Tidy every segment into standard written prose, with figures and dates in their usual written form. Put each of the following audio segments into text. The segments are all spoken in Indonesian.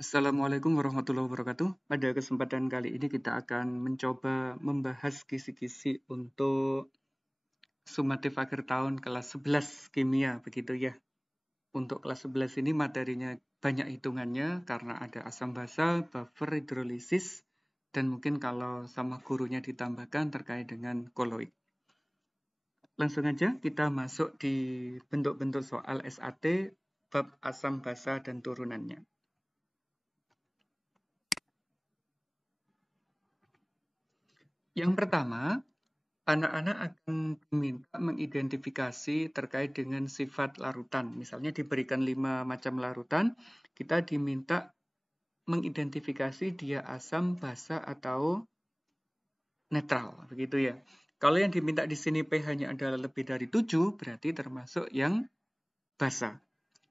Assalamualaikum warahmatullahi wabarakatuh. Pada kesempatan kali ini kita akan mencoba membahas kisi-kisi untuk sumatif akhir tahun kelas 11 kimia, begitu ya. Untuk kelas 11 ini materinya banyak hitungannya karena ada asam basa, buffer, hidrolisis, dan mungkin kalau sama gurunya ditambahkan terkait dengan koloid. Langsung aja kita masuk di bentuk-bentuk soal SAT bab asam basa dan turunannya. Yang pertama, anak-anak akan diminta mengidentifikasi terkait dengan sifat larutan. Misalnya diberikan 5 macam larutan, kita diminta mengidentifikasi dia asam, basa, atau netral. Begitu ya. Kalau yang diminta di sini pH-nya adalah lebih dari 7, berarti termasuk yang basa.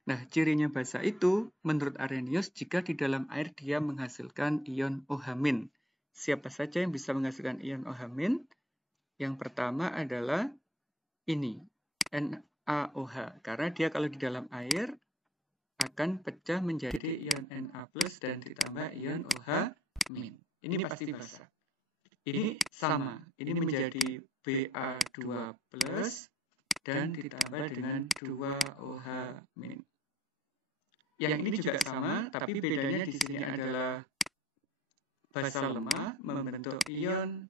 Nah, cirinya basa itu menurut Arrhenius jika di dalam air dia menghasilkan ion OH-. Siapa saja yang bisa menghasilkan ion OH-? Yang pertama adalah ini, NaOH. Karena dia kalau di dalam air akan pecah menjadi ion Na+ dan ditambah ion OH-. Ini pasti basa. Ini sama, ini menjadi Ba2+ dan ditambah dengan 2OH-. Yang ini juga sama, tapi bedanya di sini adalah basa lemah membentuk ion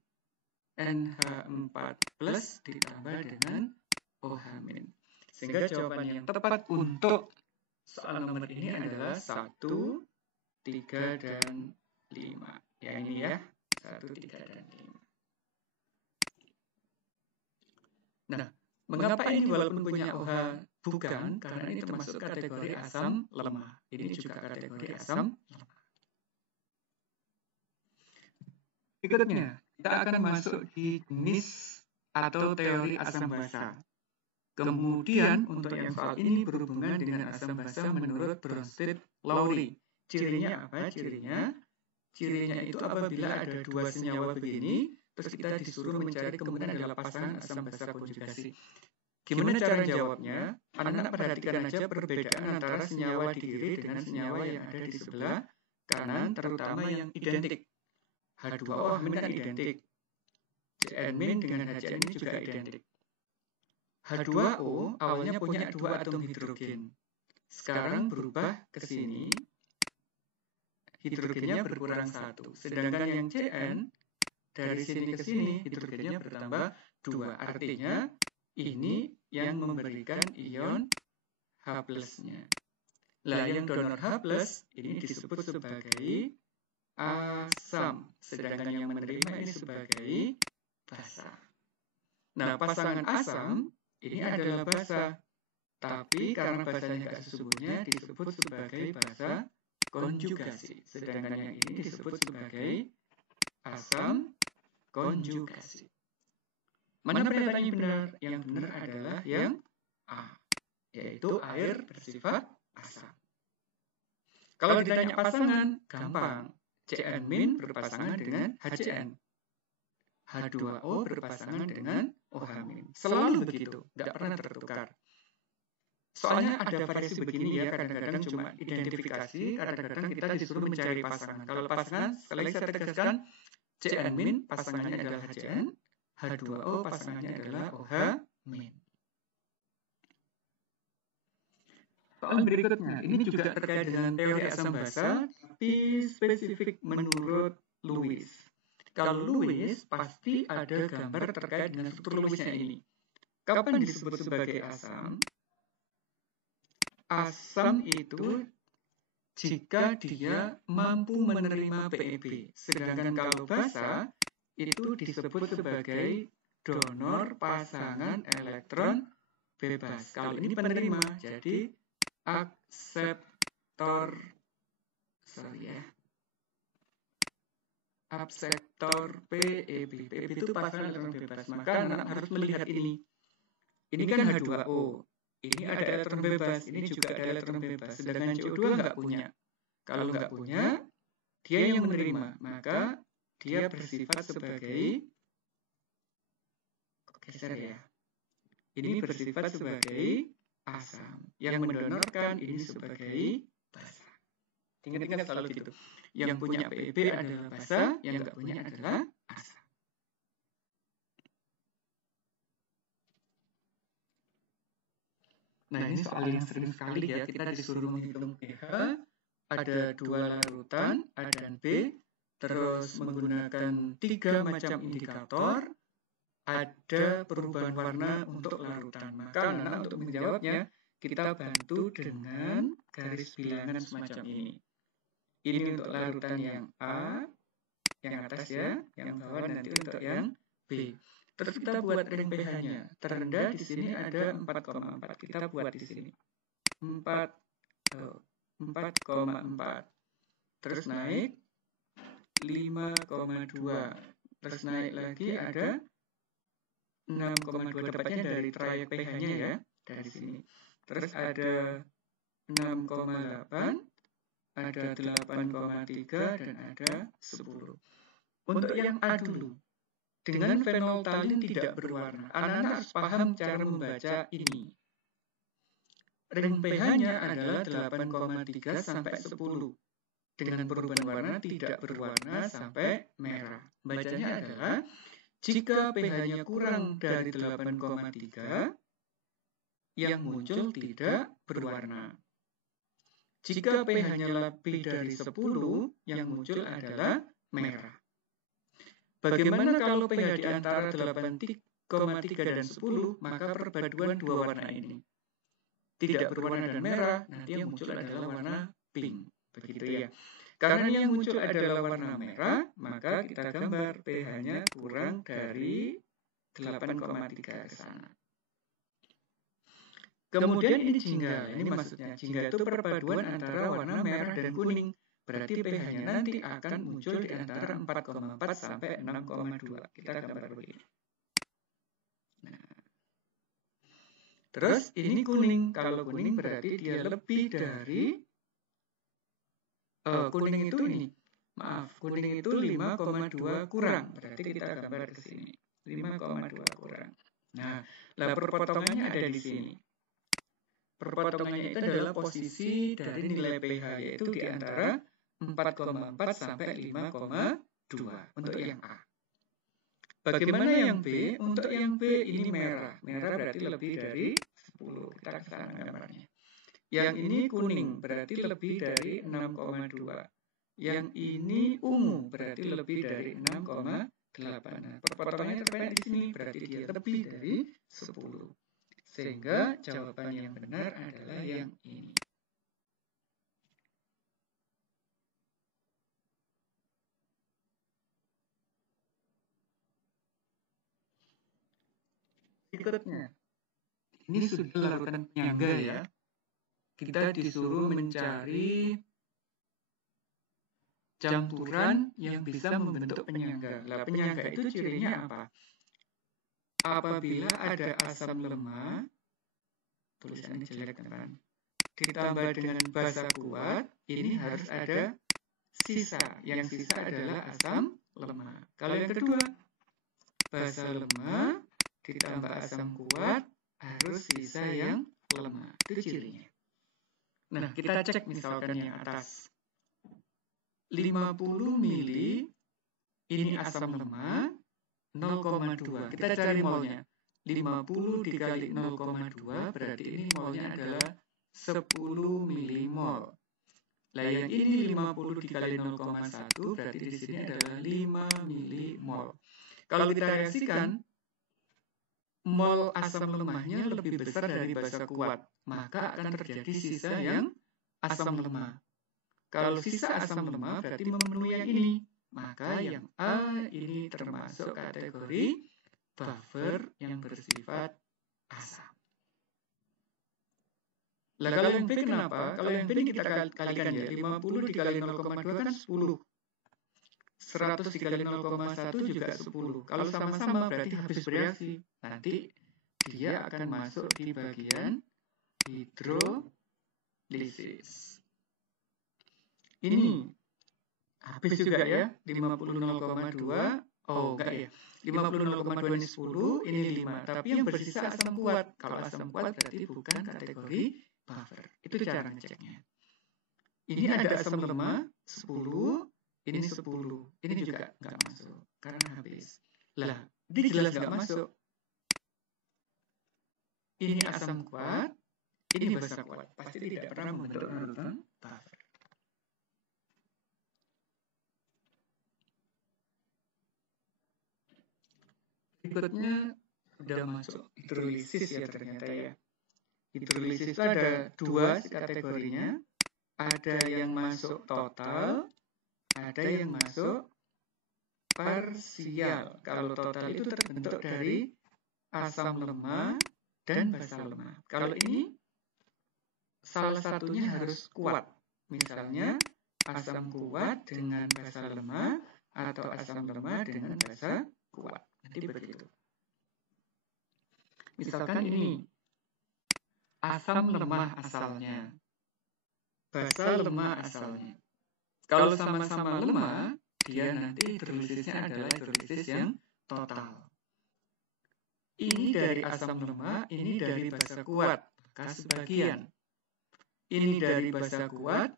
NH4+ ditambah dengan OH-. Sehingga jawaban yang tepat untuk soal nomor ini adalah 1, 3, dan 5. Ya ini ya, 1, 3, dan 5. Nah, mengapa ini walaupun punya OH bukan? Karena ini termasuk kategori asam lemah. Ini juga kategori asam lemah. Berikutnya, kita akan masuk di jenis atau teori asam basa. Kemudian, untuk yang soal ini berhubungan dengan asam basa menurut Bronsted-Lowry. Cirinya apa? Cirinya itu apabila ada dua senyawa begini, terus kita disuruh mencari kemungkinan adalah pasangan asam basa konjugasi. Gimana cara jawabnya? Anak-anak perhatikan aja perbedaan antara senyawa di kiri dengan senyawa yang ada di sebelah kanan, terutama yang identik. H2O kan identik. Cn- dengan HCN ini juga identik. H2O awalnya punya 2 atom hidrogen. Sekarang berubah ke sini, hidrogennya berkurang 1. Sedangkan yang Cn, dari sini ke sini, hidrogennya bertambah 2. Artinya, ini yang memberikan ion H+-nya. Lah, yang donor H+, ini disebut sebagai asam. Sedangkan yang menerima ini sebagai basa. Nah, pasangan asam ini adalah basa. Tapi karena basanya nggak sesungguhnya disebut sebagai basa konjugasi. Sedangkan yang ini disebut sebagai asam konjugasi. Mana pernyataan yang benar? Yang benar adalah yang A, yaitu air bersifat asam. Kalau ditanya pasangan, gampang. Cn- berpasangan dengan HCN. H2O berpasangan dengan OH-. Selalu begitu, nggak pernah tertukar. Soalnya ada variasi begini ya, kadang-kadang cuma identifikasi, kadang-kadang kita disuruh mencari pasangan. Kalau pasangan, sekali lagi saya tegaskan, Cn- pasangannya adalah HCN, H2O pasangannya adalah OH-. Soal berikutnya, ini juga terkait dengan teori asam basa, tapi spesifik menurut Lewis. Kalau Lewis, pasti ada gambar terkait dengan struktur Lewisnya ini. Kapan disebut sebagai asam? Asam itu jika dia mampu menerima PEB. Sedangkan kalau basa, itu disebut sebagai donor pasangan elektron bebas. Kalau ini penerima, jadi akseptor PEB. PEB itu pasangan elektron bebas. Maka anak harus melihat ini. Ini kan H2O. Ini ada elektron bebas. Ini juga ada elektron bebas. Sedangkan CO2 nggak punya. Kalau nggak punya, dia yang menerima. Maka dia bersifat sebagai geser ya. Ini bersifat sebagai asam. Yang mendonorkan ini sebagai basa. Ingat-ingat selalu gitu. Yang punya PEB adalah basa, yang nggak punya adalah asa. Nah, ini soal yang sering sekali ya, kita disuruh menghitung pH, ada 2 larutan, A dan B, terus menggunakan 3 macam indikator, ada perubahan warna untuk larutan. Maka anak untuk menjawabnya, kita bantu dengan garis bilangan semacam ini. Ini untuk larutan yang A, yang atas ya, yang bawah nanti untuk yang B. Terus kita buat ring pH-nya. Terendah di sini ada 4,4. Kita buat di sini. 4,4. Terus naik 5,2. Terus naik lagi ada 6,2, dapatnya dari trayek pH-nya ya, dari sini. Terus ada 6,8, ada 8,3, dan ada 10. Untuk yang A dulu, dengan fenoltalin tidak berwarna, anak-anak harus paham cara membaca ini. Ring pH-nya adalah 8,3 sampai 10. Dengan perubahan warna tidak berwarna sampai merah. Bacanya adalah, jika pH-nya kurang dari 8,3, yang muncul tidak berwarna. Jika pH-nya lebih dari 10, yang muncul adalah merah. Bagaimana kalau pH di antara 8,3 dan 10, maka perpaduan dua warna ini tidak berwarna dan merah, nanti yang muncul adalah warna pink. Begitu ya. Karena yang muncul adalah warna merah, maka kita gambar pH-nya kurang dari 8,3 ke sana. Kemudian ini jingga, ini maksudnya jingga itu perpaduan antara warna merah dan kuning. Berarti pH-nya nanti akan muncul di antara 4,4 sampai 6,2. Kita gambar begini. Nah, terus ini kuning. Kalau kuning berarti dia lebih dari kuning itu ini. Maaf, kuning itu 5,2 kurang. Berarti kita gambar ke sini. 5,2 kurang. Nah, perpotongannya ada di sini. Perpotongannya itu adalah posisi dari nilai pH, yaitu di antara 4,4 sampai 5,2 untuk yang A. Bagaimana yang B? Untuk yang B ini merah. Merah berarti lebih dari 10. Kita kesana gambarnya. Yang ini kuning berarti lebih dari 6,2. Yang ini ungu berarti lebih dari 6,8. Nah, perpotongannya terpendek di sini berarti dia lebih dari 10. Sehingga jawaban yang benar adalah yang ini. Berikutnya, ini sudah larutan penyangga ya. Kita disuruh mencari campuran yang bisa membentuk penyangga. Nah, penyangga itu cirinya apa? Apabila ada asam lemah, tulisannya jelek kan, ditambah dengan basa kuat, ini harus ada sisa. Yang sisa adalah asam lemah. Kalau yang kedua, basa lemah ditambah asam kuat, harus sisa yang lemah. Itu cirinya. Nah, kita cek misalkan yang atas. 50 mili, ini asam lemah, 0,2. Kita cari molnya. 50 dikali 0,2 berarti ini molnya adalah 10 milimol. Nah, yang ini 50 dikali 0,1 berarti di sini adalah 5 milimol. Kalau kita reaksikan, mol asam lemahnya lebih besar dari basa kuat, maka akan terjadi sisa yang asam lemah. Kalau sisa asam lemah berarti memenuhi yang ini. Maka yang A ini termasuk kategori buffer yang bersifat asam. Lah kalau yang B kenapa? Kalau yang B ini kita kalikan ya. 50 dikali 0,2 kan 10. 100 dikali 0,1 juga 10. Kalau sama-sama berarti habis bereaksi. Nanti dia akan masuk di bagian hidrolisis. Ini habis juga ya, 50,2. Oh, enggak ya. 50,2 ini 10, ini 5. Tapi yang bersisa asam kuat. Kalau asam kuat berarti bukan kategori buffer. Itu cara ngeceknya. Ini ada asam lemah 10, ini 10. Ini juga nggak masuk karena habis. Lah, ini jelas nggak masuk. Ini asam kuat, ini basa kuat. Pasti tidak pernah membentuk larutan buffer. Berikutnya sudah masuk hidrolisis ya ternyata ya. Hidrolisis itu ada 2 kategorinya. Ada yang masuk total, ada yang masuk parsial. Kalau total itu terbentuk dari asam lemah dan basa lemah. Kalau ini salah satunya harus kuat. Misalnya asam kuat dengan basa lemah atau asam lemah dengan basa kuat. Nanti begitu. Misalkan ini asam lemah asalnya, basa lemah asalnya. Kalau sama-sama lemah, dia nanti hidrolisisnya adalah hidrolisis yang total. Ini dari asam lemah, ini dari basa kuat, maka sebagian. Ini dari basa kuat,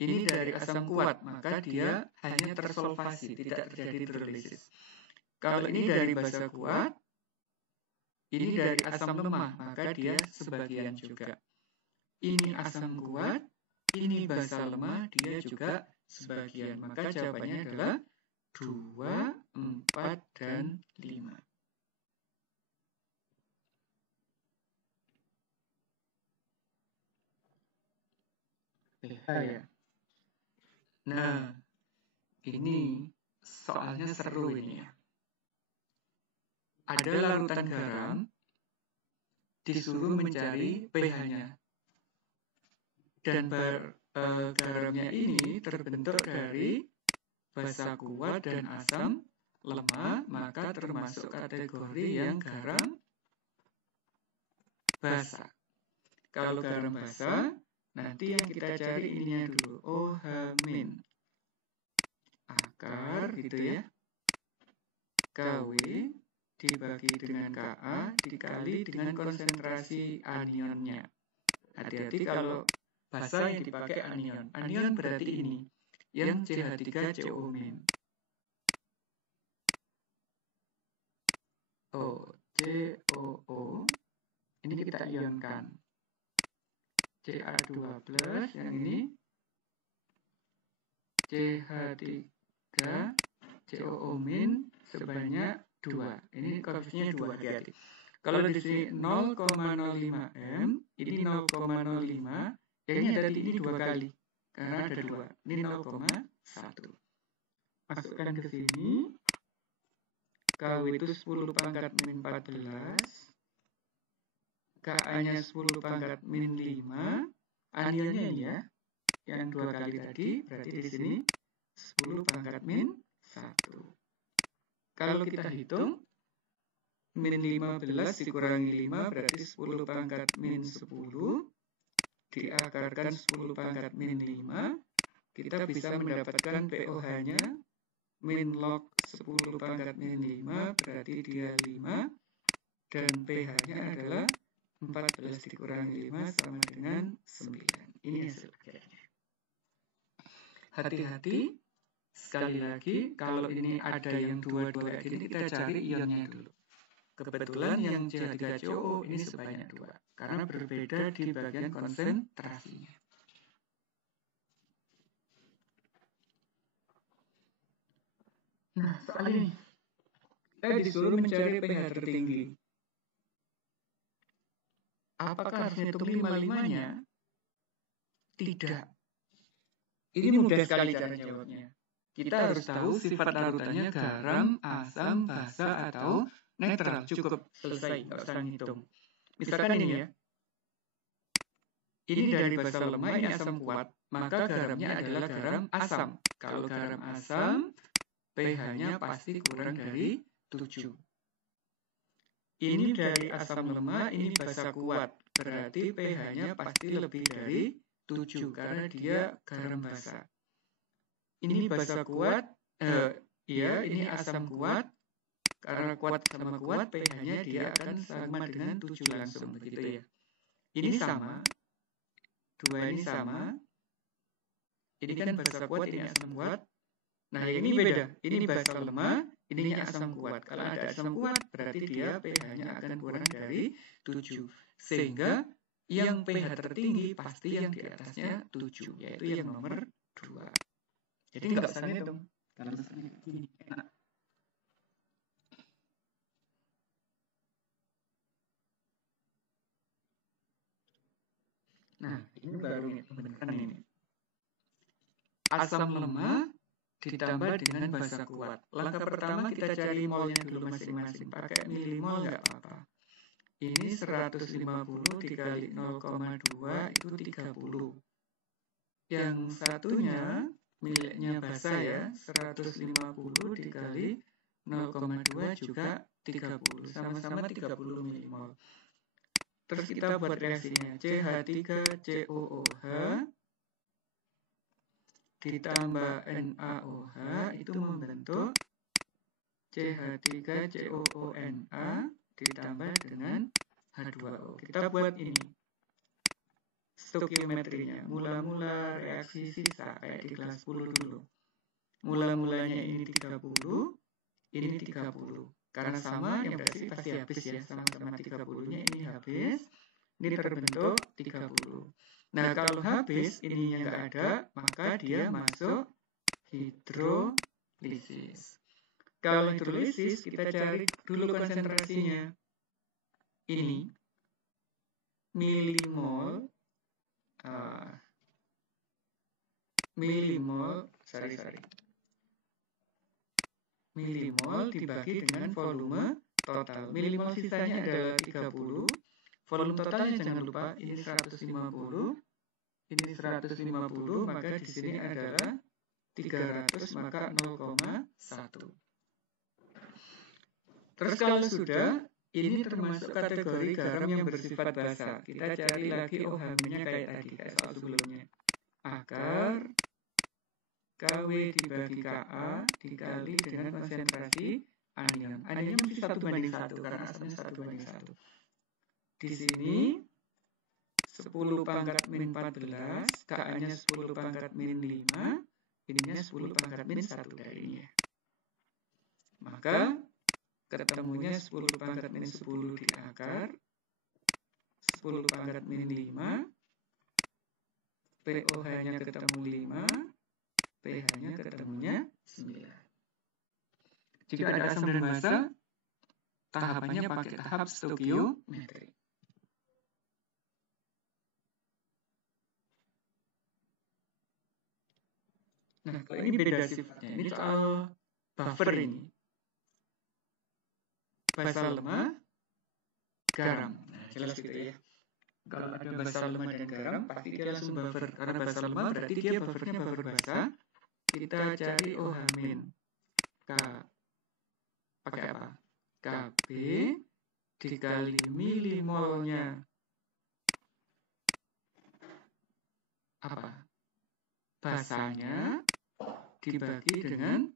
ini dari asam kuat, maka dia hanya tersolvasi, tidak terjadi hidrolisis. Kalau ini dari basa kuat, ini dari asam lemah, maka dia sebagian juga. Ini asam kuat, ini basa lemah, dia juga sebagian. Maka jawabannya adalah 2, 4, dan 5. pH ya. Nah, ini soalnya seru ini ya. Ada larutan garam, disuruh mencari pH-nya. Dan garamnya ini terbentuk dari basa kuat dan asam lemah, maka termasuk kategori yang garam basa. Kalau garam basa, nanti yang kita cari ininya dulu, OH-. Akar gitu ya. KW dibagi dengan Ka dikali dengan konsentrasi anionnya. Hati-hati kalau basa yang dipakai anion. Anion berarti ini, yang CH3COO-. COO, ini kita ionkan. Ca2+, yang ini CH3COO- sebanyak 2. Ini koefisiennya 2, hati-hati. Kalau di sini 0,05 M, ini 0,05, yang ini tadi ini 2 kali, karena ada 2. Ini 0,1. Masukkan ke sini. KW itu 10 pangkat min 14. Ka-nya 10 pangkat min 5. Anionnya ini ya, yang 2 kali tadi, berarti di sini 10 pangkat min 1. Kalau kita hitung, min 15 dikurangi 5 berarti 10 pangkat min 10. Diakarkan 10 pangkat min 5. Kita bisa mendapatkan pOH-nya min log 10 pangkat min 5 berarti dia 5. Dan pH-nya adalah 14 dikurangi 5 sama dengan 9. Ini hasil akhirnya. Hati-hati, sekali lagi, kalau ini ada yang 2 kayak gini, kita cari ionnya dulu. Kebetulan yang CH3COO ini sebanyak 2, karena berbeda di bagian konsentrasinya. Nah, soal ini, kita disuruh mencari pH tertinggi. Apakah harus ngitung 5-5-nya? Tidak. Ini mudah sekali cara jawabnya. Kita harus tahu sifat larutannya garam, asam, basa, atau netral. Cukup, selesai, nggak usah ngitung. Misalkan ini ya. Ini dari basa lemah, ini asam kuat. Maka garamnya adalah garam asam. Kalau garam asam, pH-nya pasti kurang dari 7. Ini dari asam lemah, ini basa kuat. Berarti pH-nya pasti lebih dari 7 karena dia garam basa. Ini basa kuat, ini asam kuat. Karena kuat sama kuat, pH-nya dia akan sama dengan 7 langsung, begitu ya. Ini sama, dua ini sama. Ini kan basa kuat, ini asam kuat. Nah, yang ini beda. Ini basa lemah, ininya asam kuat. Kalau ada asam kuat, berarti dia pH-nya akan kurang dari 7. Sehingga yang pH tertinggi pasti yang di atasnya 7, yaitu yang nomor 2. Jadi nggak usah ngitung. Kalau misalnya begini, enak. Nah, ini baru menunjukkan ini. Asam lemah ditambah dengan basa kuat. Langkah pertama kita cari molnya dulu masing-masing. Pakai milimol nggak apa-apa. Ini 150 dikali 0,2 itu 30. Yang satunya miliknya basa ya, 150 dikali 0,2 juga 30. Sama-sama 30 milimol. Terus kita buat reaksinya. CH3COOH ditambah NaOH itu membentuk CH3COONa ditambah dengan H2O. Kita buat ini stokiometrinya. Mula-mula reaksi sisa kayak di kelas 10 dulu. Mula-mulanya ini 30, ini 30. Karena sama, yang berarti pasti habis ya. Sama-sama 30-nya ini habis. Ini terbentuk 30. Nah, kalau habis ininya nggak ada, maka dia masuk hidrolisis. Kalau hidrolisis, kita cari dulu konsentrasinya. Ini milimol dibagi dengan volume total. Milimol sisanya adalah 30. Volume totalnya jangan lupa, ini 150. Ini 150, maka di sini adalah 300, maka 0,1. Terus kalau sudah, ini termasuk kategori garam yang bersifat basa. Kita cari lagi OH-nya kayak tadi, kayak soal sebelumnya. Akar KW dibagi KA dikali dengan konsentrasi anion. Anionnya mesti 1:1 karena asalnya 1:1. Di sini 10 pangkat min 14, KA-nya 10 pangkat min 5, ininya 10 pangkat min 1 dari ini ya. Maka ketemunya 10 pangkat min 10 di akar, 10 pangkat min 5, POH-nya ketemu 5, pH-nya ketemunya 9. Jika ada asam dan basa, tahapannya pakai tahap stokiometri. Nah, kalau ini beda sifatnya. Ini soal buffer ini. Basa lemah, garam. Nah, jelas gitu ya. Kalau ada basa lemah dan garam, pasti dia langsung buffer. Karena basa lemah berarti dia buffernya buffer basa. Kita cari OH-. K. Pakai apa? Kb dikali milimolnya. Apa? Basanya dibagi dengan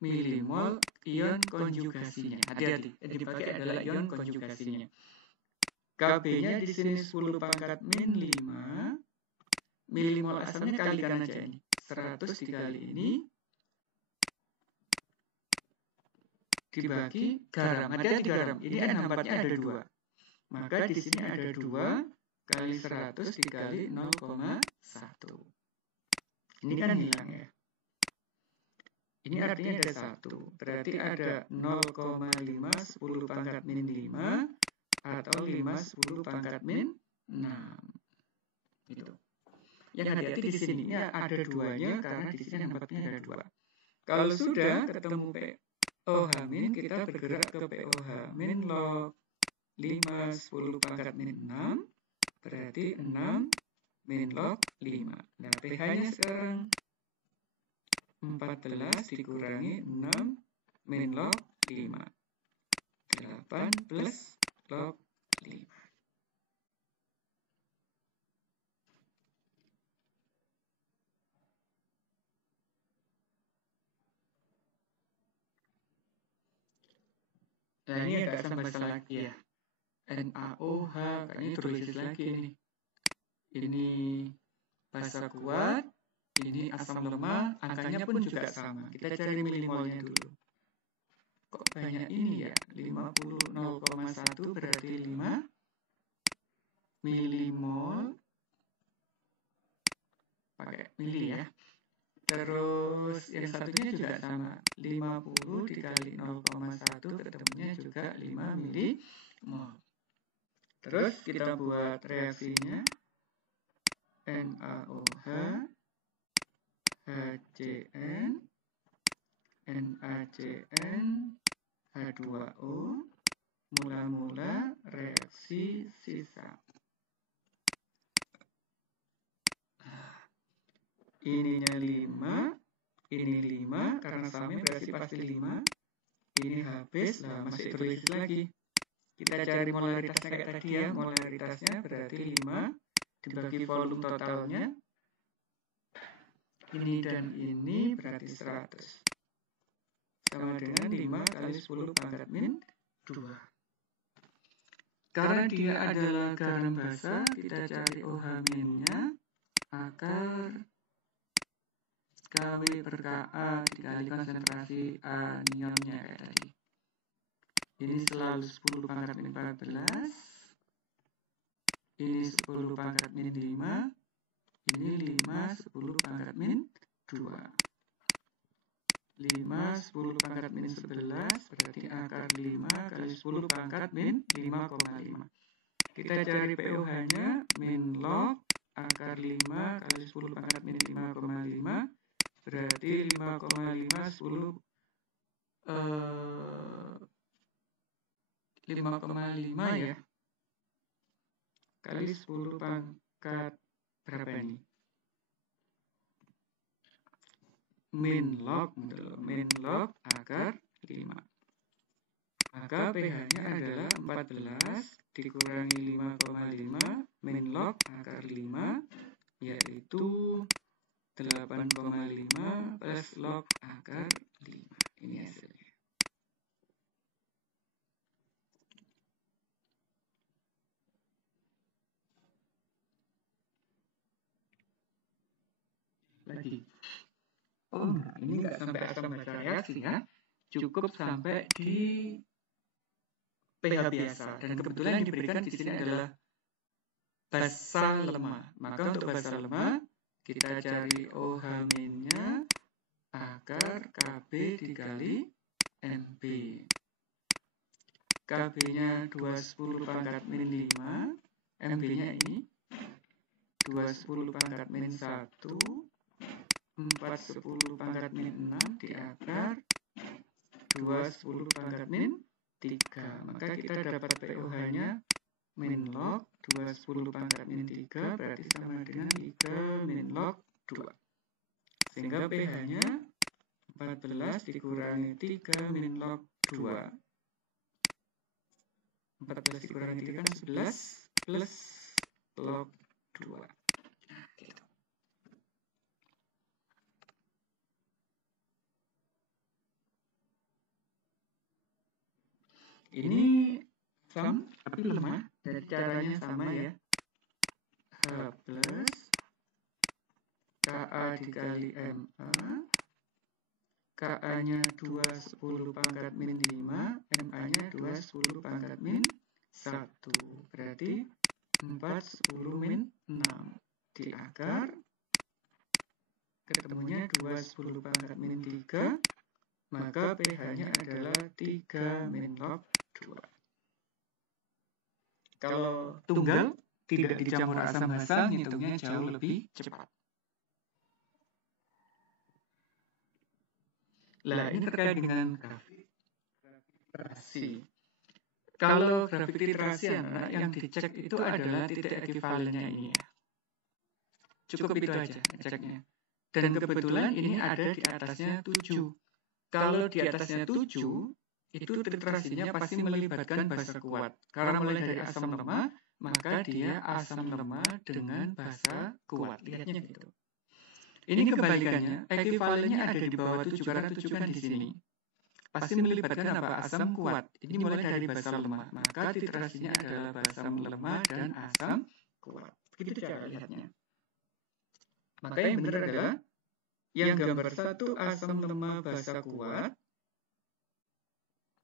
milimol ion konjugasinya. Hati-hati, yang dipakai adalah ion konjugasinya. Kb-nya di sini 10 pangkat min 5. Milimol asamnya kalikan aja ini. 100 dikali ini dibagi garam. Hati-hati garam. Ini N hambatnya ada 2. Maka di sini ada 2 kali 100 dikali 0,1. Ini kan hilang ya. Ini artinya ada 1. Berarti ada 0,5 10 pangkat min 5 atau 5 10 pangkat min 6. Gitu. Yang hati-hati di sini ya ada 2-nya karena di sini hambatnya ada 2. Kalau sudah ketemu POH-, kita bergerak ke POH- log 5 10 pangkat min 6 berarti 6 min log 5. Nah, pH-nya sekarang 14 dikurangi 6 min log 5. 8 plus log 5. Nah, ini ada asam basa lagi ya. NaOH, kayaknya hidrolisis lagi ini. ini basa kuat, ini asam lemah, angkanya pun juga sama. Kita cari milimolnya dulu. Kok banyak ini ya? 50 0,1 berarti 5 milimol. Pakai mili ya. Terus yang satunya juga sama. 50 dikali 0,1 ketemunya juga 5 milimol. Terus kita buat reaksinya. NaOH, HCN, NaCN, H2O, mula-mula reaksi sisa. Ininya 5, ini 5, karena sama berarti pasti 5. Ini habis, nah masih terisi lagi. Kita cari molaritasnya kayak tadi ya, molaritasnya berarti 5 dibagi volume totalnya. Ini dan ini berarti 100. Sama dengan 5 kali 10 pangkat min 2. Karena dia adalah garam basa, kita cari OH-nya akar Kw per Ka dikali konsentrasi anionnya kayak tadi. Ini selalu 10 pangkat min 14. Ini 10 pangkat min 5. Ini 5 10 pangkat min 2. 5 10 pangkat min 11 berarti akar 5 kali 10 pangkat min 5,5. Kita cari pOH-nya min log akar 5 kali 10 pangkat min 5,5 berarti 5,5 ya kali 10 pangkat berapa ini? Min log akar 5. Maka pH-nya adalah 14 dikurangi 5,5 min log akar 5 yaitu 8,5 plus log akar 5. Ini hasilnya. Lagi. Oh enggak, ini enggak sampai asam basa reaksi ya. Cukup sampai di pH biasa. Dan kebetulan yang diberikan di sini adalah basa lemah. Maka untuk basa lemah kita cari OH-nya akar Kb dikali Mb. Kb-nya 210 pangkat min 5, Mb-nya ini 210 pangkat min 1, 410 pangkat min 6 diakar 210 pangkat min 3. Maka kita dapat pOH-nya min log 210 pangkat min 3 berarti sama dengan 3 min log 2. Sehingga pH-nya 14 dikurangi 3 min log 2. 14 dikurangi 3 kan 11 plus log 2. Nah, gitu. Ini asam tapi lemah. Jadi caranya sama ya. H plus Ka dikali Ma. Ka-nya 210 pangkat min 5, Ma-nya 210 pangkat min 1. Berarti 410 min 6 diakar ketemunya 210 pangkat min 3, maka pH-nya adalah 3 min log 2. Kalau tunggal tidak dicampur asam basa, ngitungnya jauh lebih cepat. Nah, ini terkait dengan gravitasi. Kalau gravitasi yang dicek itu adalah titik ekivalennya ini ya. Cukup itu aja ceknya. Dan kebetulan ini ada di atasnya 7. Kalau di atasnya 7, itu titrasinya pasti melibatkan basa kuat. Karena mulai dari asam lemah, maka dia asam lemah dengan basa kuat. Lihatnya gitu. Ini kebalikannya, ekivalennya ada di bawah 7 karena 7 kan di sini. Pasti melibatkan apa? Asam kuat. Ini mulai dari basa lemah. Maka titrasinya adalah basa lemah dan asam kuat. Begitu cara lihatnya. Maka yang benar adalah yang gambar 1 asam lemah basa kuat.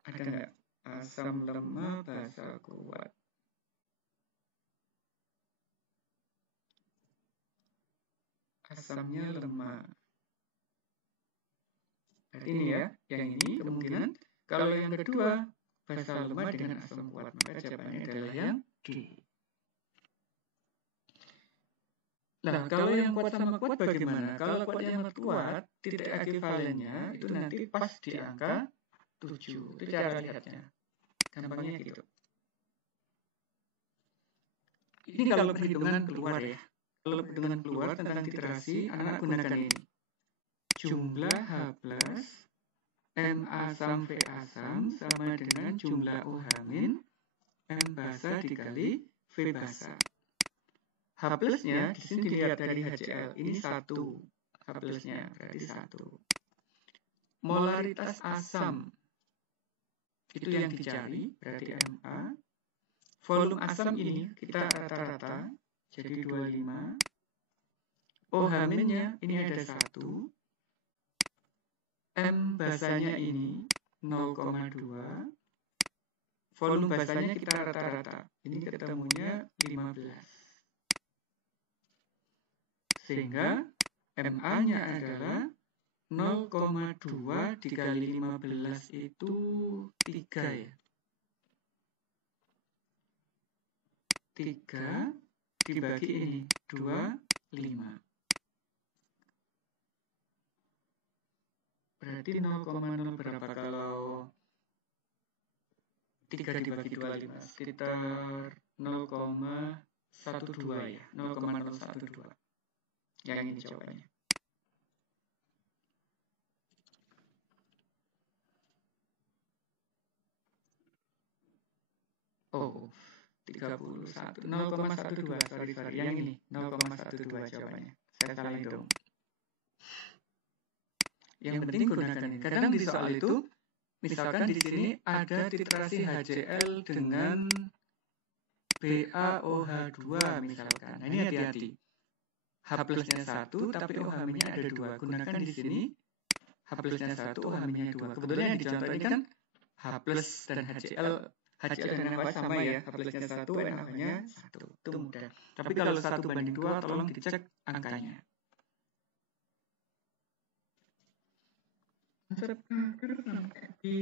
Ada nggak? Asam lemah basa kuat. Asamnya lemah. Berarti ini ya, yang ini kemungkinan. Kalau yang kedua, basa lemah dengan asam kuat, maka jawabannya adalah yang D. Nah, kalau yang kuat sama kuat bagaimana? Kalau kuat yang kuat, titik ekivalennya itu nanti pas di angka 7. Itu cara lihatnya. Gampangnya gitu. Ini kalau perhitungan keluar ya. Kalau perhitungan keluar tentang titrasi, anak gunakan ini. Jumlah H plus M asam V asam sama dengan jumlah OH min M basa dikali V basa. H plusnya di sini dilihat dari HCl, ini 1. H plusnya berarti 1. Molaritas asam itu yang dicari, berarti Ma. Volume asam ini kita rata-rata jadi 25. OH minnya ini ada 1. M basanya ini 0,2. Volume basanya kita rata-rata. Ini ketemunya 15. Sehingga MA-nya adalah 0,2 dikali 15 itu 3 ya. 3 dibagi ini 2, 5. Berarti 0,0 berapa kalau 3 dibagi 25? Sekitar 0,12 ya. 0,012. Yang ini jawabannya. Oh, 31. 0,12. Sorry. Yang ini 0,12 jawabannya. Saya salah hitung. Yang penting gunakan ini. Kadang di soal itu, misalkan di sini ada titrasi HCl dengan BaOH2 misalkan. Nah, ini hati-hati. H plusnya 1, tapi OH minnya ada 2. Gunakan di sini H plusnya 1, OH minnya 2. Kebetulan yang di contoh ini kan H plus dan HCl dan NaOH sama ya. H plusnya 1, NaOH-nya 1. Itu mudah. Tapi kalau 1:2, tolong dicek angkanya. Di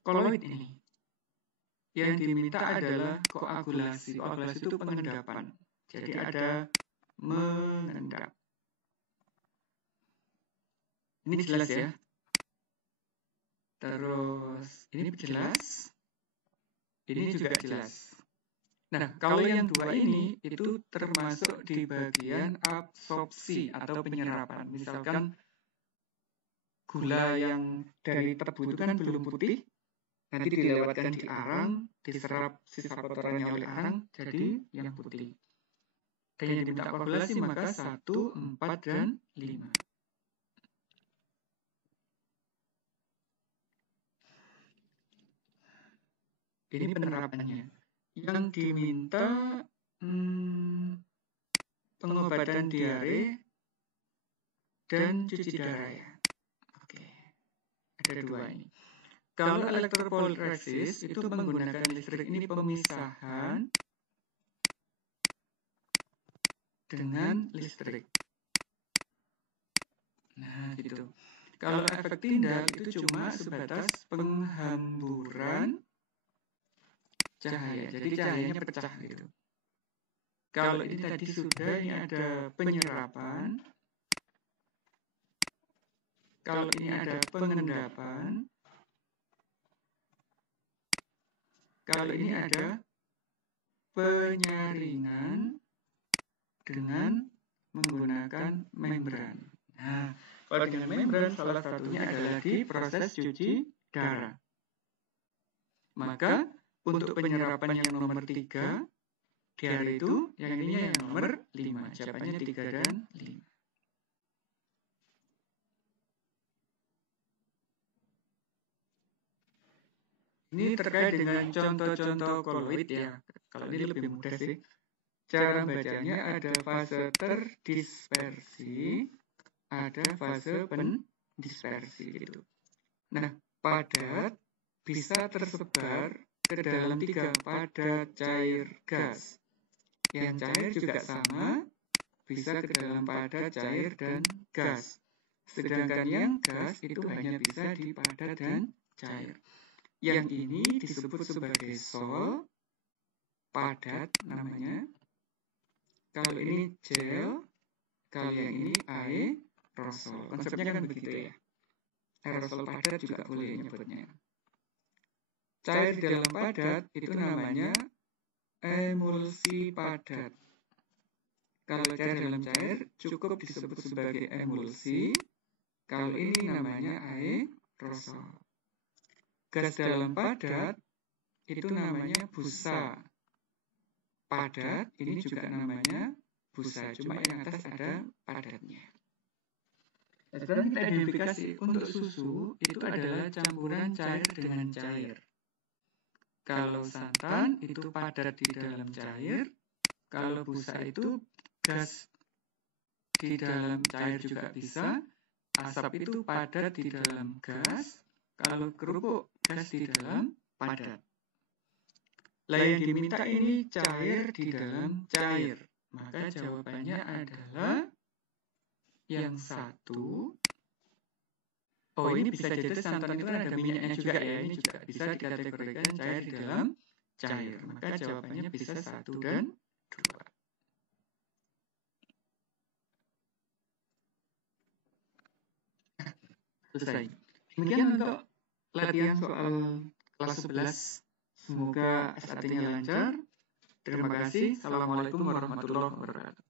koloid ini yang diminta adalah koagulasi. Koagulasi itu pengendapan. Jadi ada mengendap. Ini jelas ya. Terus ini jelas. Ini juga jelas. Nah, kalau yang dua ini itu termasuk di bagian absorpsi atau penyerapan. Misalkan gula yang dari tebu itu kan belum putih, nanti dilewatkan di arang, diserap sisa kotorannya oleh arang, jadi yang putih. Dan yang diminta koagulasi maka 1, 4, dan 5. Ini penerapannya. Yang diminta pengobatan diare dan cuci darah ya. Oke, ada 2 ini. Kalau elektroporesis itu menggunakan listrik, ini pemisahan dengan listrik. Nah, gitu. Kalau efek Tyndall itu cuma sebatas penghamburan cahaya. Jadi cahayanya pecah gitu. Kalau ini tadi sudah, ini ada penyerapan. Kalau ini ada pengendapan. Kalau ini ada penyaringan dengan menggunakan membran. Nah, kalau dengan membran salah satunya adalah di proses cuci darah. Maka untuk penyerapan yang nomor 3 diare itu, yang ininya yang nomor 5. Jawabannya 3 dan 5. Ini terkait dengan contoh-contoh koloid ya. Kalau ini lebih mudah sih. Cara bacanya ada fase terdispersi, ada fase pendispersi gitu. Nah, padat bisa tersebar ke dalam 3, padat, cair, gas. Yang cair juga sama, bisa ke dalam padat, cair, dan gas. Sedangkan yang gas itu hanya bisa di padat dan cair. Yang ini disebut sebagai sol, padat namanya. Kalau ini gel, kalau yang ini aerosol. Konsepnya kan begitu ya. Aerosol padat juga boleh nyebutnya. Cair di dalam padat itu namanya emulsi padat. Kalau cair dalam cair cukup disebut sebagai emulsi. Kalau ini namanya aerosol. Gas dalam padat itu namanya busa. Padat ini juga namanya busa, cuma yang atas ada padatnya. Sekarang kita identifikasi untuk susu itu adalah campuran cair dengan cair. Kalau santan itu padat di dalam cair, kalau busa itu gas di dalam cair juga bisa, asap itu padat di dalam gas, kalau kerupuk gas di dalam padat. Lah yang diminta ini cair di dalam cair. Maka jawabannya adalah yang satu. Oh, ini bisa jadi santan itu ada minyaknya juga ya. Ini juga bisa dikategorikan cair di dalam cair. Maka jawabannya bisa 1 dan 2. Selesai. Demikian untuk latihan soal kelas 11. Semoga SAT-nya lancar. Terima kasih. Assalamualaikum warahmatullahi wabarakatuh.